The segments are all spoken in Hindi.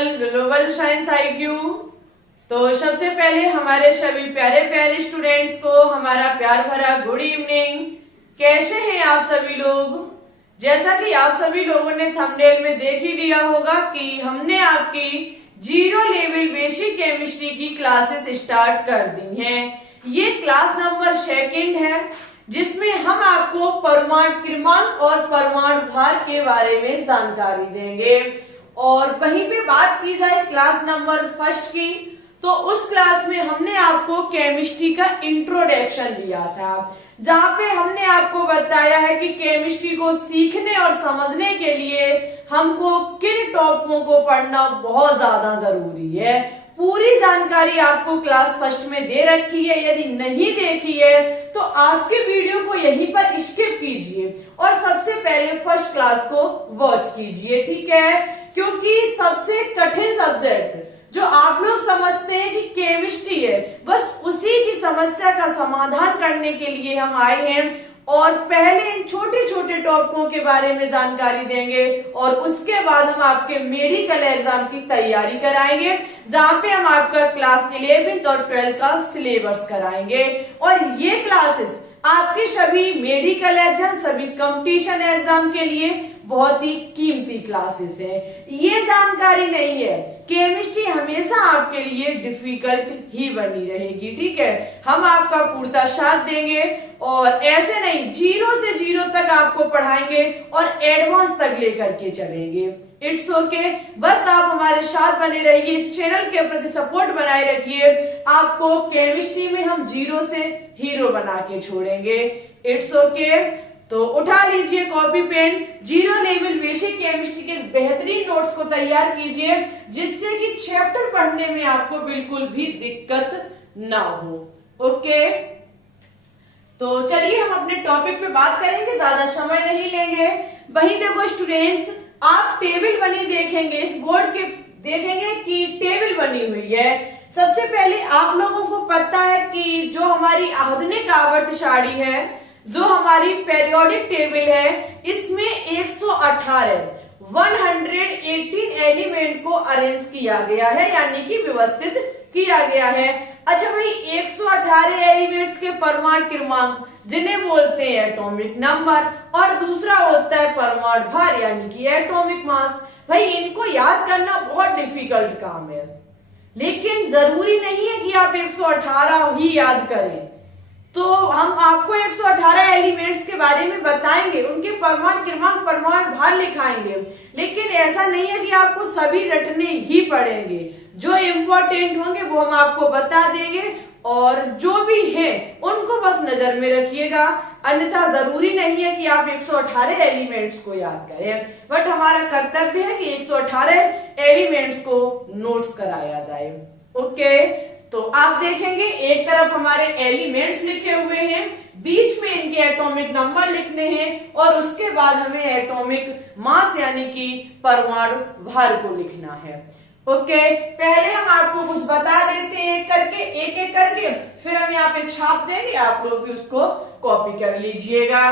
Channel global science IQ। तो सबसे पहले हमारे सभी प्यारे प्यारे स्टूडेंट्स को हमारा प्यार भरा गुड इवनिंग। कैसे हैं आप सभी लोग? जैसा कि आप सभी लोगों ने थंबनेल में देख ही लिया होगा कि हमने आपकी जीरो लेवल बेसिक केमिस्ट्री की क्लासेस स्टार्ट कर दी हैं। ये क्लास नंबर 2 है, जिसमें हम आपको परमाणु क्रमांक और परमाणु भार के बारे में जानकारी देंगे। और वहीं पे बात की जाए क्लास नंबर 1 की, तो उस क्लास में हमने आपको केमिस्ट्री का इंट्रोडक्शन लिया था, जहाँ पे हमने आपको बताया है कि केमिस्ट्री को सीखने और समझने के लिए हमको किन टॉपिकों को पढ़ना बहुत ज्यादा जरूरी है। पूरी जानकारी आपको क्लास 1 में दे रखी है। यदि नहीं देखी है तो आज के वीडियो को यहीं पर स्किप कीजिए और सबसे पहले फर्स्ट क्लास को वॉच कीजिए, ठीक है? क्योंकि सबसे कठिन सब्जेक्ट जो आप लोग समझते हैं कि केमिस्ट्री है, बस उसी की समस्या का समाधान करने के लिए हम आए हैं। और पहले इन छोटे छोटे टॉपिकों के बारे में जानकारी देंगे और उसके बाद हम आपके मेडिकल एग्जाम की तैयारी कराएंगे, जहाँ पे हम आपका क्लास 11 और 12 का सिलेबस कराएंगे। और ये क्लासेस आपके सभी मेडिकल एग्जाम, सभी कंपटीशन एग्जाम के लिए बहुत ही कीमती क्लासेस है। ये जानकारी नहीं है, केमिस्ट्री हमेशा आपके लिए डिफिकल्ट ही बनी रहेगी, ठीक है? हम आपका पूरा साथ देंगे और ऐसे नहीं, 0 से 0 तक आपको पढ़ाएंगे और एडवांस तक लेकर के चलेंगे। इट्स ओके, बस आप हमारे साथ बने रहिए, इस चैनल के प्रति सपोर्ट बनाए रखिए। आपको केमिस्ट्री में हम 0 से हीरो बना के छोड़ेंगे। इट्स ओके, तो उठा लीजिए copy pen, zero level basic chemistry के बेहतरीन नोट्स को तैयार कीजिए, जिससे कि चैप्टर पढ़ने में आपको बिल्कुल भी दिक्कत ना हो। ओके, तो चलिए हम अपने टॉपिक पे बात करेंगे, ज्यादा समय नहीं लेंगे। वही देखो स्टूडेंट्स, आप टेबल बनी देखेंगे, इस बोर्ड के देखेंगे कि टेबल बनी हुई है। सबसे पहले आप लोगों को पता है कि जो हमारी आधुनिक आवर्त सारणी है, जो हमारी पेरियोडिक टेबल है, इसमें 118 एलिमेंट को अरेंज किया गया है, यानी कि व्यवस्थित किया गया है। अच्छा भाई, 118 एलिमेंट्स के परमाणु क्रमांक, जिन्हें बोलते हैं एटॉमिक नंबर, और दूसरा होता है परमाणु भार, यानी कि एटॉमिक मास। भाई इनको याद करना बहुत डिफिकल्ट काम है, लेकिन जरूरी नहीं है कि आप 118 ही याद करें। तो हम आपको 118 एलिमेंट्स के बारे में बताएंगे, उनके परमाणु क्रमांक, परमाणु भार लिखाएंगे, लेकिन ऐसा नहीं है कि आपको सभी रटने ही पड़ेंगे। जो इम्पोर्टेंट होंगे वो हम आपको बता देंगे, और जो भी है उनको बस नजर में रखिएगा। अन्यथा जरूरी नहीं है कि आप 118 एलिमेंट्स को याद करें, बट हमारा कर्तव्य है कि 118 एलिमेंट्स को नोट्स कराया जाए। ओके, तो आप देखेंगे एक तरफ हमारे एलिमेंट्स लिखे हुए हैं, बीच में इनके एटॉमिक नंबर लिखने हैं, और उसके बाद हमें एटॉमिक मास यानी कि परमाणु भार को लिखना है। ओके, पहले हम आपको कुछ बता देते हैं करके, एक एक करके, फिर हम यहाँ पे छाप देंगे, आप लोग भी उसको कॉपी कर लीजिएगा।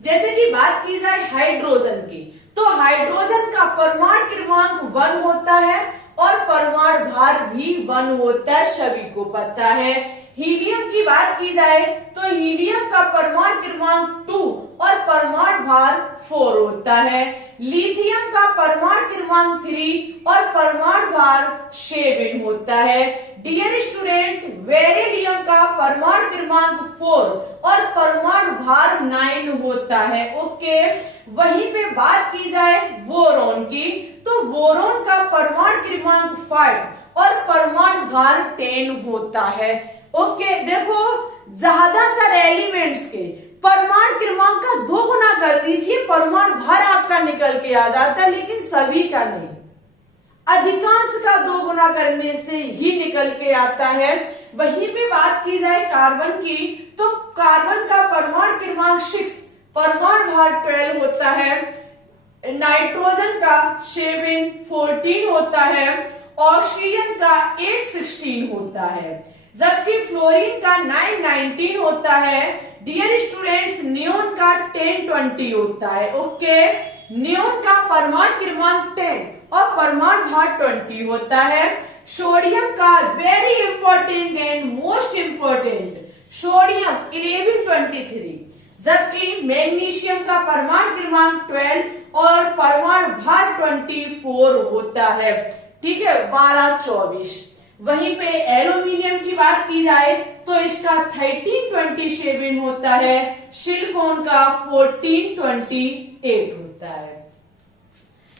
जैसे कि बात की जाए हाइड्रोजन की, तो हाइड्रोजन का परमाणु क्रमांक 1 होता है और परमाणु भार भी 1 होता है, सभी को पता है। हीलियम की बात की जाए तो हीलियम का परमाणु क्रमांक 2 और परमाणु भार 4 होता है। लिथियम का परमाणु क्रमांक 3 और परमाणु भार 7 होता है। डियर स्टूडेंट्स, बेरिलियम का परमाणु क्रमांक 4 और परमाणु भार 9 होता है। ओके, वहीं पे बात की जाए बोरॉन की, तो बोरॉन का परमाणु क्रमांक 5 और परमाणु भार 10 होता है। ओके, देखो ज्यादातर एलिमेंट्स के परमाणु क्रमांक का 2 गुना कर दीजिए, परमाणु भार आपका निकल के आ जाता है, लेकिन सभी का नहीं, अधिकांश का 2 गुना करने से ही निकल के आता है। वहीं पे बात की जाए कार्बन की, तो कार्बन का परमाणु क्रमांक 6, परमाणु भार 12 होता है। नाइट्रोजन का 7 14 होता है। ऑक्सीजन का 8 16 होता है, जबकि फ्लोरीन का 9 19 होता है। डियर स्टूडेंट्स, नियोन का 10 20 होता है। ओके, नियोन का परमाणु क्रमांक 10 और परमाणु भार 20 होता है। सोडियम का very important and most important sodium 1123, जबकि मैग्नीशियम का परमाणु क्रमांक 12 और परमाणु भार 24 होता है। ठीक है, 1224। वहीं पे एल्यूमिनियम की बात की जाए तो इसका 1327 होता है, सिलिकॉन का 1428 होता है।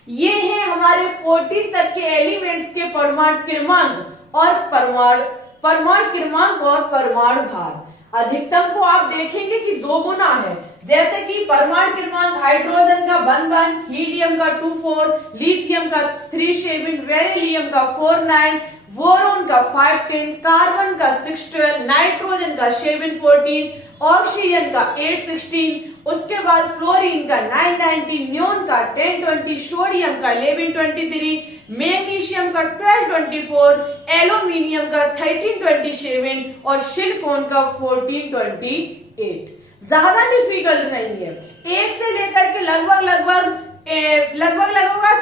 ये है हमारे 14 तक के एलिमेंट्स के परमाणु क्रमांक और परमाणु क्रमांक और परमाणु भार। अधिकतम को आप देखेंगे कि 2 गुना है, जैसे कि परमाणु क्रमांक हाइड्रोजन का 11, हीलियम का 24, लिथियम का 37, बेरिलियम का 49, बोरोन का 510, कार्बन का 612, नाइट्रोजन का 714, ऑक्सीजन का 816, उसके बाद फ्लोरीन का 919, नियोन का 1020, सोडियम का 1123, मैग्नीशियम का 1224, एल्यूमिनियम का 1327 और सिलिकॉन का 1428। ज्यादा डिफिकल्ट नहीं है, एक से लेकर के लगभग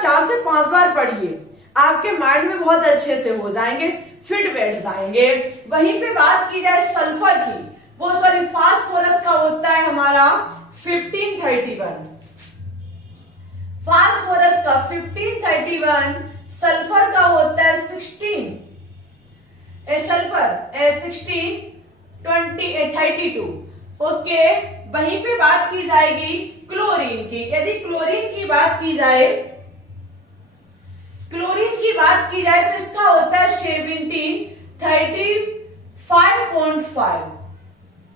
4 से 5 बार पढ़िए, आपके माइंड में बहुत अच्छे से हो जाएंगे, फिट बैठ जाएंगे। वहीं पे बात की जाए सल्फर की, वो सॉरी फास्फोरस का होता है हमारा 1531, फास्फोरस का 1531, सल्फर का होता है 1632। ओके, वहीं पे बात की जाएगी क्लोरीन की। यदि क्लोरीन की बात की जाए तो इसका होता है 1735.5,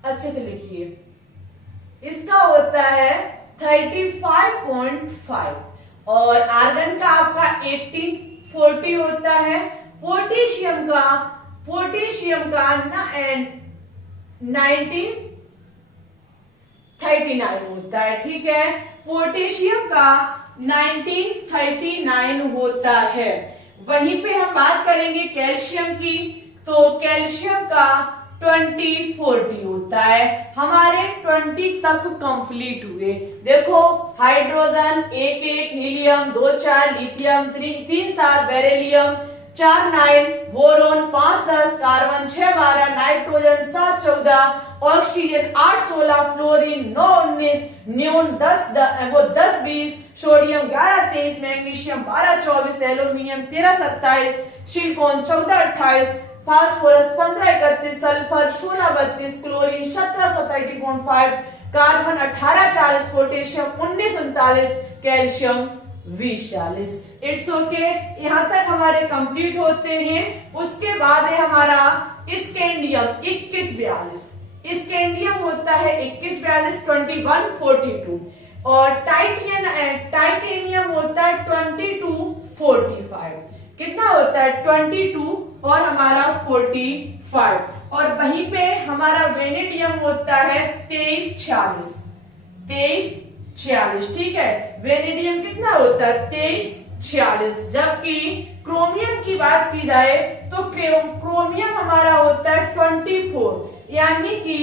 अच्छे से लिखिए, इसका होता है 35.5 और आर्गन का आपका 1840 होता है। पोटेशियम का 1939 होता है। ठीक है, पोटेशियम का 1939 होता है। वहीं पे हम बात करेंगे कैल्शियम की, तो कैल्शियम का 2040 होता है। हमारे 20 तक कंप्लीट हुए। देखो, hydrogen 1 helium 2 4, lithium 3 7, beryllium 4 9, boron 5 10, carbon 6 12, nitrogen 7 14, oxygen 8 16, fluorine 9 19, neon 10 20, sodium 11 23, magnesium 12 24, aluminium 13 27, silicon 14 28, phosphorus 15 31, sulphur 16 32, chlorine 17 87.5, carbon 18 40, potassium 19 39, calcium 20 40। It's okay, यहाँ तक हमारे कंप्लीट होते हैं। उसके बाद है हमारा स्कैंडियम 2142, स्कैंडियम होता है 2142 2142 और टाइटेनियम होता है 2245। कितना होता है 22 और हमारा 45 और वहीं पे हमारा वेनेडियम होता है 2346। ठीक है, वेनेडियम कितना होता है 2346। जबकि क्रोमियम की बात की जाए तो क्रोमियम हमारा होता है 24 यानी कि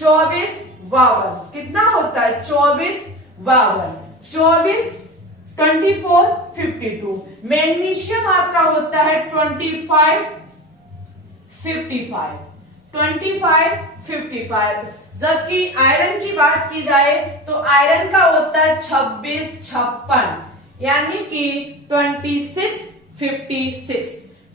2452। कितना होता है 2452, 2452। मैग्नीशियम आपका होता है 2555। जबकि आयरन की बात की जाए तो आयरन का होता है 2656 यानी कि 2656।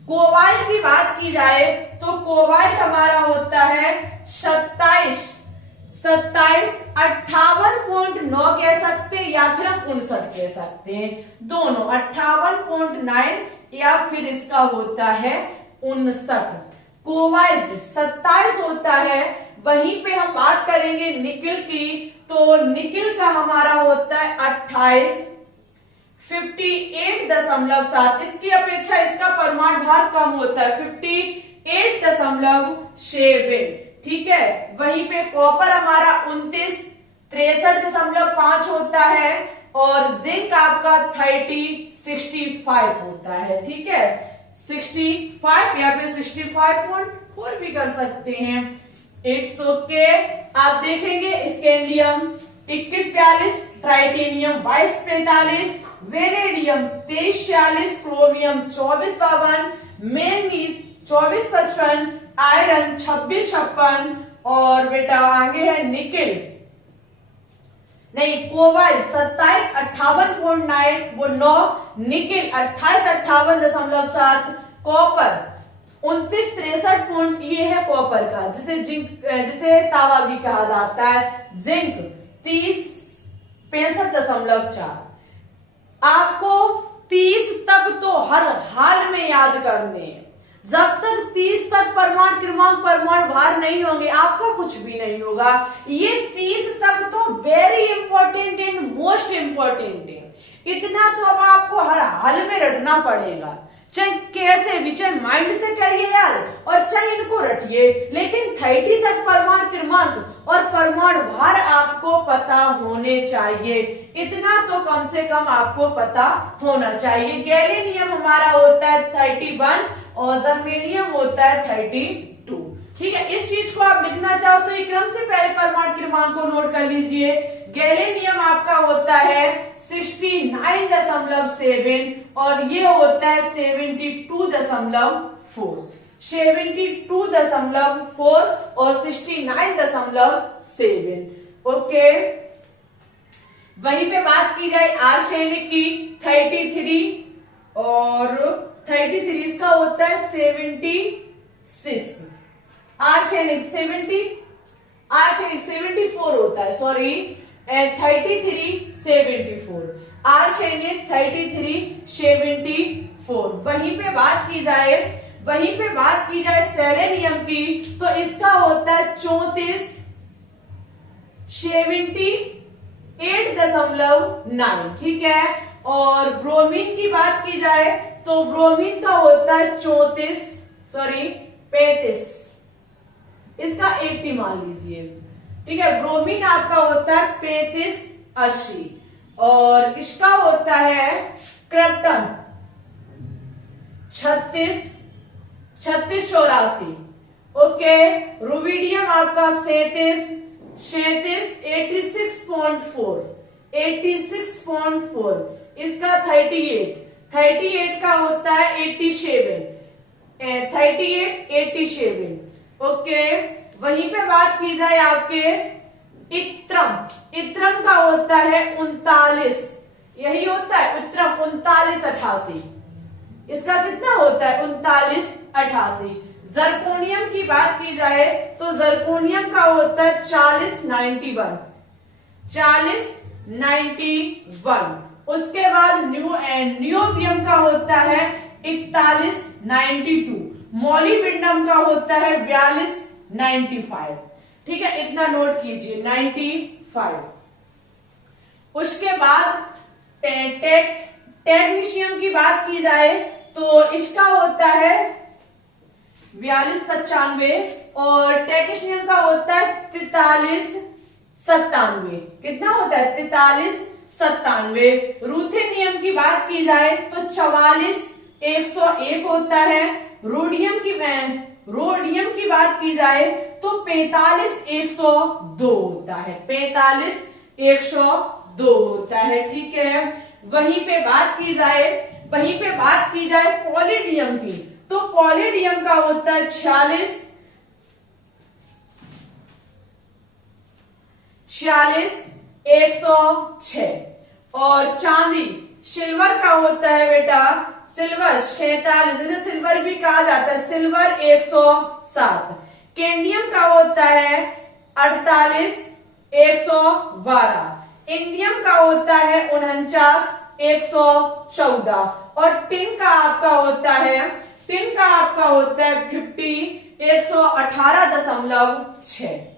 कोबाल्ट की बात की जाए तो कोबाल्ट हमारा होता है 58.9 कह सकते हैं या फिर हम 59 कह सकते हैं, दोनों 58.9 या फिर इसका होता है 59। कोबाल्ट 27 होता है। वहीं पे हम बात करेंगे निकिल की, तो निकिल का हमारा होता है 58.7। इसकी अपेक्षा इसका परमाणु भार कम होता है 58.7। ठीक है, वहीं पे कॉपर हमारा 63.5 होता है और जिंक आपका 65 होता है। ठीक है, 65 या फिर 65.4 भी कर सकते हैं। It's okay. आप देखेंगे scandium 2142, titanium 2245, vanadium 2346, chromium 2452, manganese 2455, iron 2656 और बेटा आगे है निकेल नहीं कोबाल्ट 2758.9 वो 9, निकेल 2858.7, कॉपर 2963 ये है कॉपर का जिसे तांबा भी कहा जाता है, जिंक 3065.4। आपको 30 तक तो हर हाल में याद करने हैं। जब तक 30 तक परमाणु क्रमांक परमाणु भार नहीं होंगे आपका कुछ भी नहीं होगा। ये 30 तक तो very important and most important है। इतना तो अब आपको हर हाल में रटना पड़ेगा, चाहे कैसे भी, चाहे माइंड से करिए यार और चाहे इनको रटिए, लेकिन 30 तक परमाणु क्रमांक और परमाणु भार आपको पता होने चाहिए। इतना तो कम से कम आपको पता होना चाहिए। गैलीनियम हमारा होता है 31 और जर्मेनियम होता है 32। ठीक है, इस चीज को आप लिखना चाहो तो एक क्रम से पहले परमाणु क्रमांक को नोट कर लीजिए। गैलीनियम आपका होता है 69.7 और ये होता है 72.4, 72.4 और 69.7। ओके, वहीं पे बात की जाए आर्सेनिक की 33 और 33 इसका होता है 76। आर्सेनिक 74 होता है, सॉरी 33 74, आर्सेनिक 33 74। वहीं पे बात की जाए सेलेनियम की तो इसका होता है 34 78.9। ठीक है, और ब्रोमीन की बात की जाए तो ब्रोमीन का होता है 35, इसका 80 मान लीजिए। ठीक है, ब्रोमीन आपका होता है 3580 और इसका होता है क्रिप्टन 3684। ओके, रुबिडियम आपका 37 86.4, इसका 38 का होता है 87। ओके, वहीं पे बात की जाए आपके इत्रम का होता है 39, यही होता है इत्रम 3988, इसका कितना होता है 3988। जर्कोनियम की बात की जाए तो जर्कोनियम का होता है 4091। उसके बाद नियोबियम का होता है 4192, मॉलिब्डेनम का होता है 4295। ठीक है, इतना नोट कीजिए 95। उसके बाद टेक्नीशियम की बात की जाए तो इसका होता है 4295 और टेक्नीशियम का होता है 4397। कितना होता है 4397। रूथेनियम की बात की जाए तो 44101 होता है। रोडियम की बात की जाए तो 45102 होता है, 45102 होता है। ठीक है, वहीं पे बात की जाए पॉलीडियम की तो पॉलीडियम का होता है 46106 और चांदी सिल्वर का होता है बेटा सिल्वर 46, जैसे सिल्वर भी कहा जाता है सिल्वर 107। कैंडियम का होता है 48112, इंडियम का होता है 49114 और टिन का आपका होता है 118.6।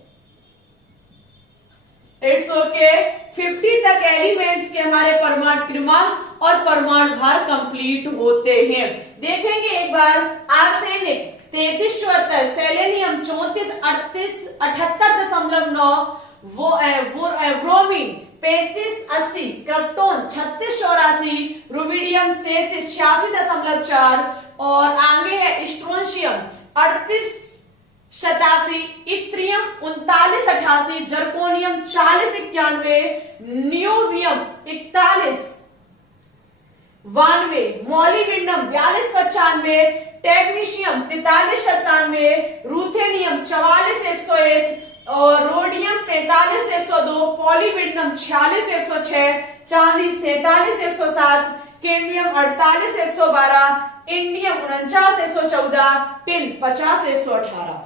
50 तक एलिमेंट्स के हमारे परमाणु क्रमांक और परमाणु भार कंप्लीट होते हैं। देखेंगे एक बार, arsenic 3374, selenium 3478.9, bromine 3580, krypton 3684, rubidium 86.4 और आगे है strontium 3887, yttrium 3988, zirconium 4091, niobium 41, 92, molybdenum 4295, technetium 4397, ruthenium 44101 और रोडियम 45102, पॉलीविडनम 46106, चांदी 47107, कैडमियम 48112, इंडियम 49114, टिन 50118।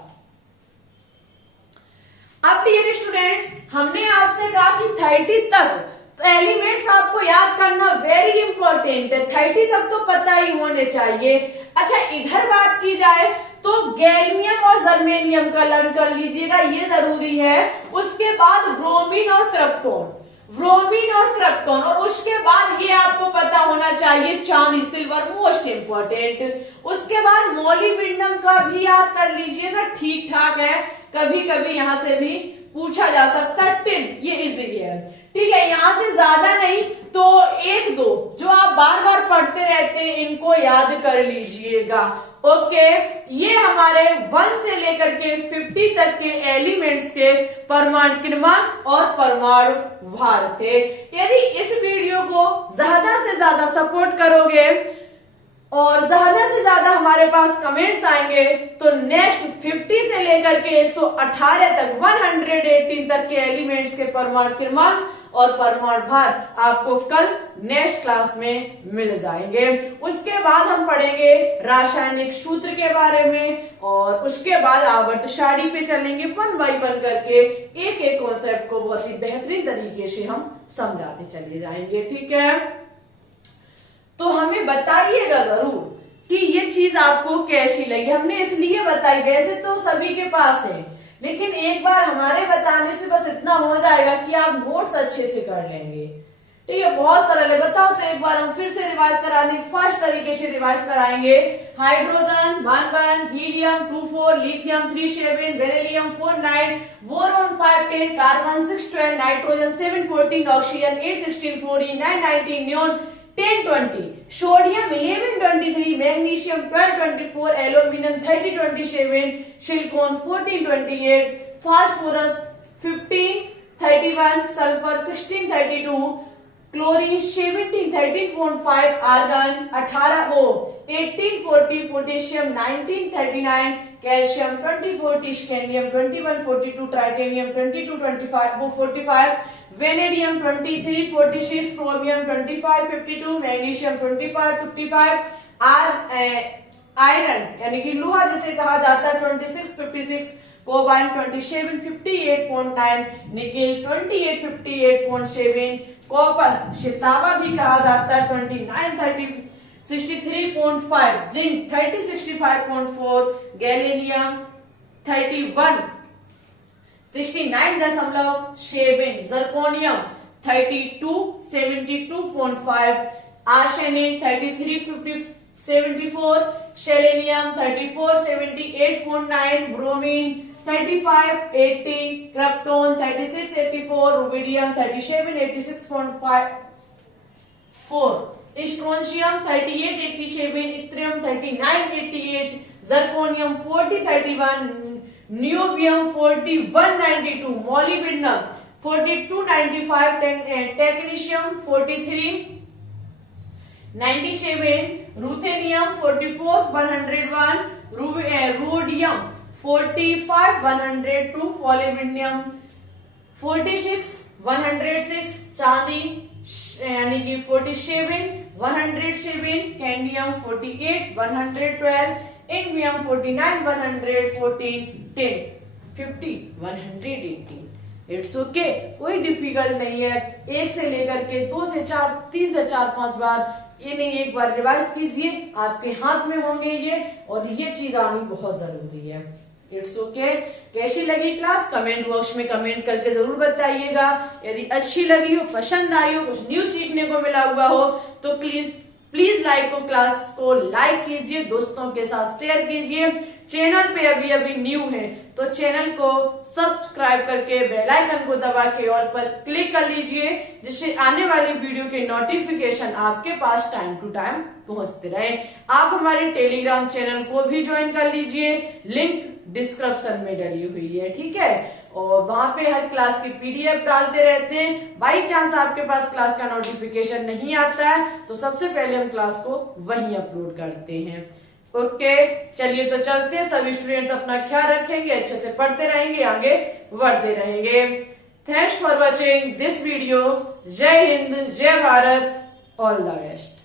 अब डियर स्टूडेंट्स, हमने आपसे कहा कि 30 तक तो एलिमेंट्स आपको याद करना वेरी इंपॉर्टेंट है, 30 तक तो पता ही होने चाहिए। अच्छा, इधर बात की जाए तो गैलियम और जर्मेनियम का लर्न कर लीजिएगा, ये जरूरी है। उसके बाद ब्रोमीन और क्रिप्टोन, ब्रोमीन और क्रिप्टोन, और उसके बाद ये आपको पता होना चाहिए चांदी सिल्वर मोस्ट इंपॉर्टेंट। उसके बाद मॉलिब्डेनम का भी याद कर लीजिएगा, ठीक ठाक है, कभी कभी यहां से भी पूछा जा सकता है। टिन ये इजी है, ठीक है, यहां से ज्यादा नहीं तो एक दो जो आप बार बार पढ़ते रहते हैं इनको याद कर लीजिएगा। ओके, ये हमारे 1 से लेकर के 50 तक के एलिमेंट्स के परमाणु क्रमांक और परमाणु भार थे। यदि इस वीडियो को ज्यादा से ज्यादा सपोर्ट करोगे और ज्यादा से ज्यादा हमारे पास कमेंट्स आएंगे तो नेक्स्ट 50 से लेकर के 118 तक 118 तक के एलिमेंट्स के परमाणु क्रमांक और परमाणु भार आपको कल नेक्स्ट क्लास में मिल जाएंगे। उसके बाद हम पढ़ेंगे रासायनिक सूत्र के बारे में और उसके बाद आवर्त सारणी पे चलेंगे, 1 बाय 1 करके एक एक कॉन्सेप्ट को बहुत ही बेहतरीन तरीके से हम समझाते चले जाएंगे, ठीक है। तो हमें बताइएगा जरूर कि ये चीज आपको कैसी लगी। हमने इसलिए बताई, वैसे तो सभी के पास है, लेकिन एक बार हमारे बताने से बस इतना हो जाएगा कि आप नोट्स अच्छे से कर लेंगे, ठीक है। बहुत सरल है, बताओ तो एक बार हम फिर से रिवाइज करा देंगे, फास्ट तरीके से रिवाइज कराएंगे। Hydrogen 1 helium 2 lithium 3 beryllium 4 boron 5 carbon 6 nitrogen 7 oxygen 8 9 neon 10 sodium 11 magnesium 12 aluminium 30 silicon 14 phosphorus 15 sulphur 16 chlorine 13.5 argon 18 potassium 19 calcium 20 scandium 21 titanium 22 45 vanadium 23 46 chromium 25 magnesium 25 iron यानी कि लोहा जिसे कहा जाता है 26 कोबाल्ट 27 58.9 निकेल 28 कॉपर शितावा भी कहा जाता है 29 63.5 zinc 65.4 गैलेनियम 69.7 zirconium 72.5 arsenic 74 selenium 78.9 bromine 80 krypton 84 rubidium 86.4 strontium 87 Ethereum 88 zirconium 31 niobium 4192 molybdenum 4295 technetium 97 ruthenium 101 rhodium 102 पॉलीविडियम 106 चांदी यानी कि 107 कैंडियम 48 112 इंडियम 49 114 10 50 118। इट्स ओके, कोई डिफिकल्ट नहीं है। 1 से लेकर के 2 से 4 3 से 4 5 बार ये नहीं, एक बार रिवाइज कीजिए, आपके हाथ में होंगे ये, और ये चीज आनी बहुत जरूरी है। It's okay. कैसी लगी क्लास कमेंट बॉक्स में कमेंट करके जरूर बताइएगा। यदि अच्छी लगी हो, पसंद आई हो, कुछ न्यू सीखने को मिला हुआ हो तो प्लीज क्लास को लाइक कीजिए, दोस्तों के साथ शेयर कीजिए। चैनल पे अभी न्यू है तो चैनल को सब्सक्राइब करके बेल आइकन को दबा के ऑल पर क्लिक कर लीजिए, जिससे आने वाली वीडियो के नोटिफिकेशन आपके पास टाइम टू टाइम पहुंचते रहे। आप हमारे टेलीग्राम चैनल को भी ज्वाइन कर लीजिए, लिंक डिस्क्रिप्शन में डली हुई है, ठीक है। और वहां पे हर क्लास की पीडीएफ डालते रहते हैं। बाई चांस आपके पास क्लास का नोटिफिकेशन नहीं आता है तो सबसे पहले हम क्लास को वहीं अपलोड करते हैं। ओके, चलिए तो चलते हैं। सभी स्टूडेंट्स अपना ख्याल रखेंगे, अच्छे से पढ़ते रहेंगे, आगे बढ़ते रहेंगे। Thanks for watching this video. जय हिंद, जय भारत, ऑल द बेस्ट।